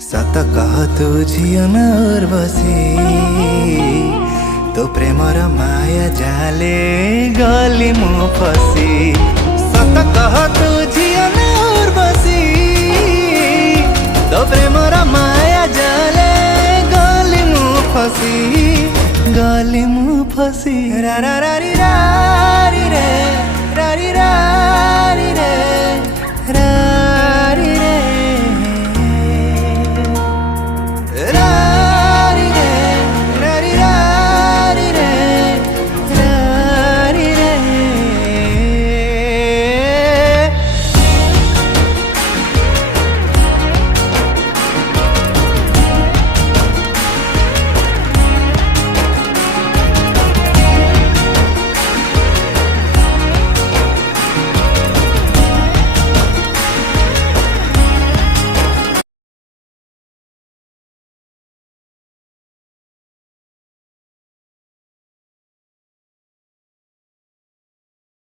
सत कह तू झियो न उर्वशी तो प्रेमर माया जाले गली मु फसी। सत कह तू झियो न उर्वशी तो प्रेमर माया जाले गली मु फसी रा रा रा री रा।